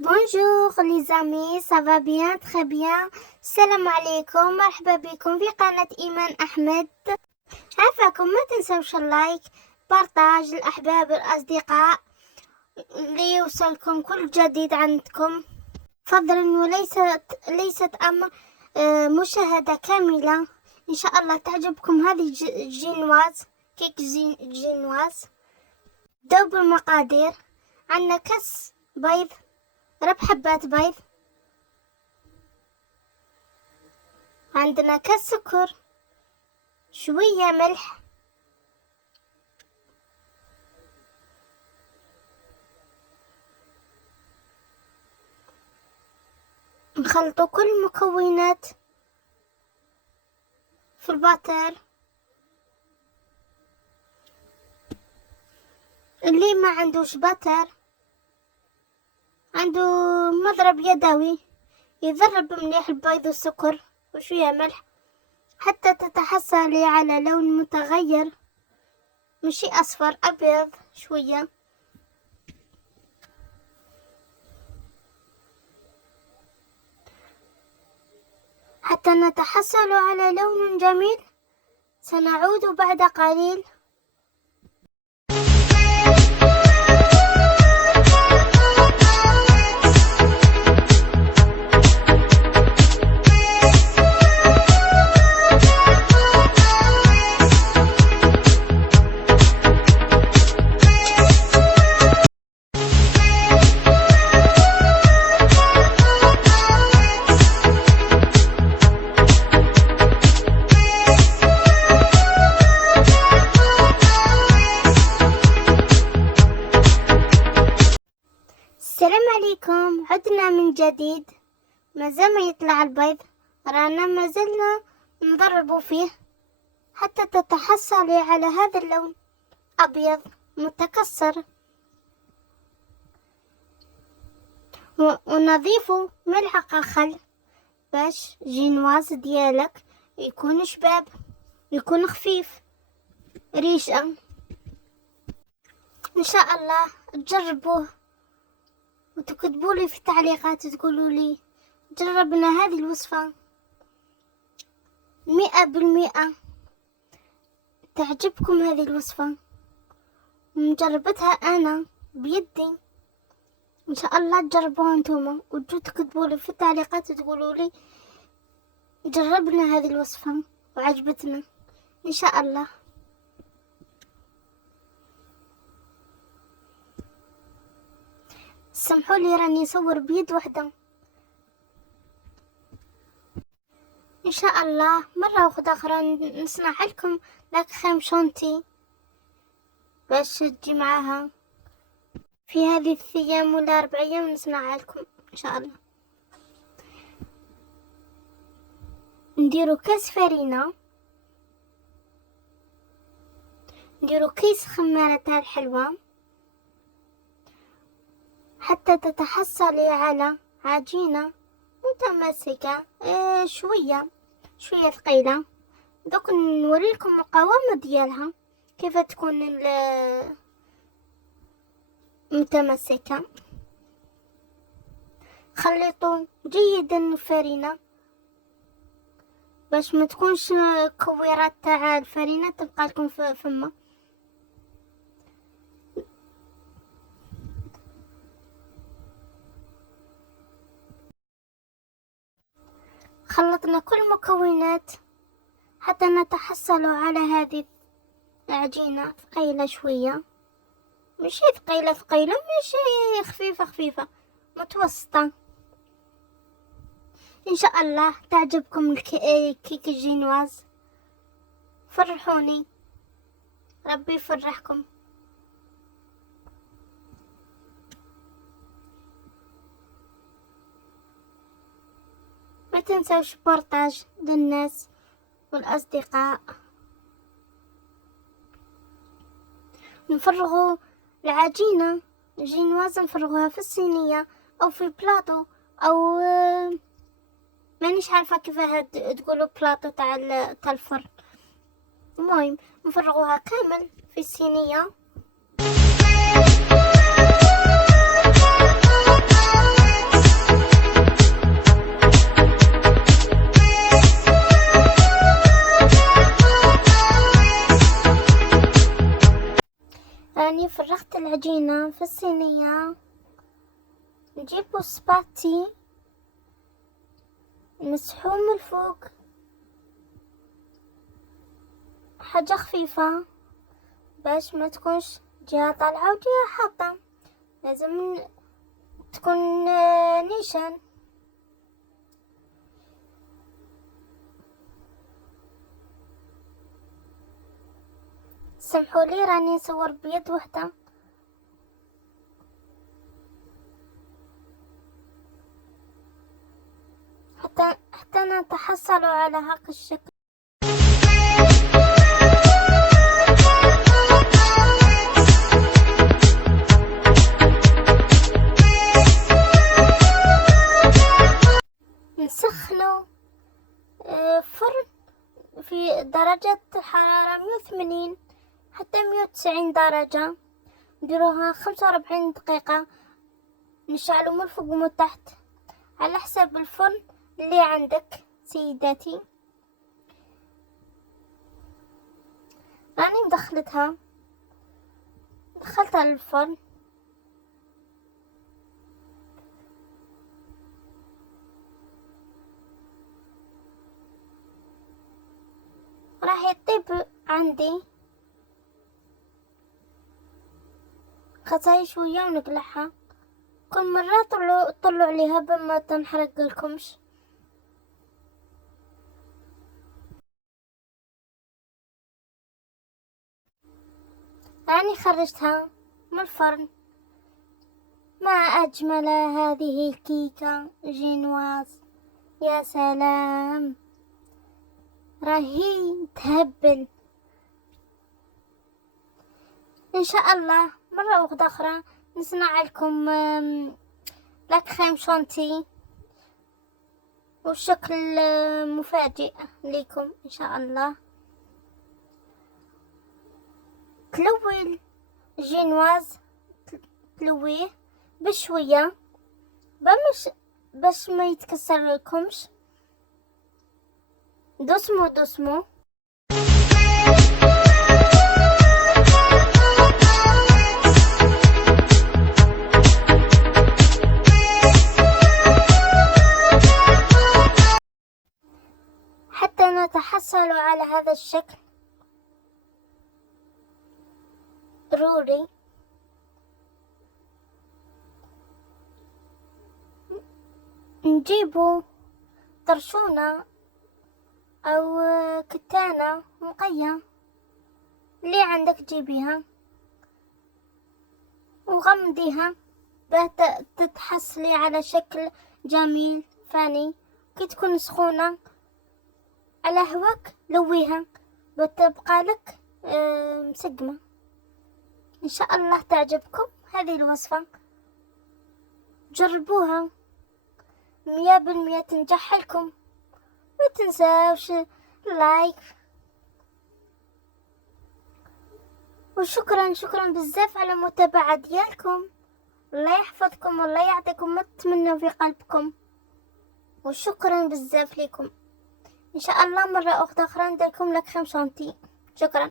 Bonjour les amis, ça va bien, très bien. السلام عليكم، مرحبا بكم في قناة إيمان أحمد. عافاكم، ما تنسوش اللايك، بارتاج الأحباب الأصدقاء ليوصلكم كل جديد عندكم فضلا، وليست مشاهدة كاملة. إن شاء الله تعجبكم هذه جينواز، كيك جينواز. دوب المقادير: عندنا كاس بيض، ربع حبات بيض، عندنا كاس سكر، شوية ملح، نخلطوا كل المكونات في الباتر. اللي ما عندوش باتر عنده مضرب يدوي يضرب مليح البيض والسكر وشوية ملح حتى تتحصلي على لون متغير، مشي أصفر، أبيض شوية. حتى نتحصل على لون جميل سنعود بعد قليل. السلام عليكم، عدنا من جديد. ما زال ما يطلع البيض، رانا ما زلنا نضربه فيه حتى تتحصلي على هذا اللون أبيض متكسر، ونضيفه ملعقة خل باش جينواز ديالك يكون شباب، يكون خفيف ريشة. إن شاء الله تجربوه وتكتبوا لي في التعليقات تقولوا لي جربنا هذه الوصفة 100%. تعجبكم هذه الوصفة، مجربتها أنا بيدي. إن شاء الله تجربوها انتوما وتجوا تكتبوا لي في التعليقات تقولوا لي جربنا هذه الوصفة وعجبتنا إن شاء الله. سمحوا لي راني أصور بيد واحدة. إن شاء الله مرة أخرى نصنع لكم ذاك خيم شونتي باش تجي معاها في هذه 3 أيام ولا 4 أيام، نصنع لكم إن شاء الله. نديرو كاس فرينة، نديرو كيس خمارة تاع الحلوى حتى تتحصلي على عجينة متماسكة، شوية ثقيلة. دوك نوريلكم القوام ديالها كيف تكون متماسكة. خلطوا جيدا الفرينة باش ما تكونش كويرات تاع الفرينة تبقى لكم في فمه. خلطنا كل المكونات حتى نتحصل على هذه العجينة ثقيلة شوية، مش ثقيلة مش خفيفة متوسطة. إن شاء الله تعجبكم الكيك الجينواز. فرحوني، ربي يفرحكم. ما تنسوش بارتاج للناس والأصدقاء. نفرغوا العجينة الجينواز، نفرغوها في الصينية أو في بلاطو، أو مانيش عارفة كيف تقولوا بلاطو تاع الفرن. المهم نفرغوها كامل في الصينية. الآن في الصينية نجيبو سباتي نمسحوه من الفوق، حاجة خفيفة باش ما تكونش جهة طالعة وجهة حاطة، لازم تكون نيشان. سمحولي راني نصور بيد وحدة. حتى نتحصلوا على هاك الشكل. نسخنوا فرن في درجة حرارة 180 حتى 190 درجة، نديروها 45 دقيقة، نشعلوا من فوق ومن تحت على حساب الفرن اللي عندك سيداتي. راني دخلتها للفرن، راح يطيب عندي خطاي شوية ونقلعها. كل مرة طلعوا عليها بما تنحرق لكمش. راني خرجتها من الفرن. ما أجمل هذه الكيكة جينواز، يا سلام، راهي تهبل. إن شاء الله مرة أخرى نصنع لكم لاك خيم شانتي وشكل مفاجئ لكم إن شاء الله. تلوي الجينواز، تلويه بشوية باش ما يتكسر لكمش. دسمو حتى نتحصل على هذا الشكل روري. نجيبو طرشونة أو كتانة مقية اللي عندك جيبيها وغمديها تتحصلي على شكل جميل فاني. كي تكون سخونة على هواك لويها وتبقى لك مسقمة. إن شاء الله تعجبكم هذه الوصفة، جربوها 100% تنجح لكم. ما تنساوش لايك، وشكرا بزاف على المتابعة ديالكم. الله يحفظكم والله يعطيكم ما تتمنوا في قلبكم، وشكرا بزاف لكم. ان شاء الله مرة اخرى نديركم لك خيم شانتي. شكرا.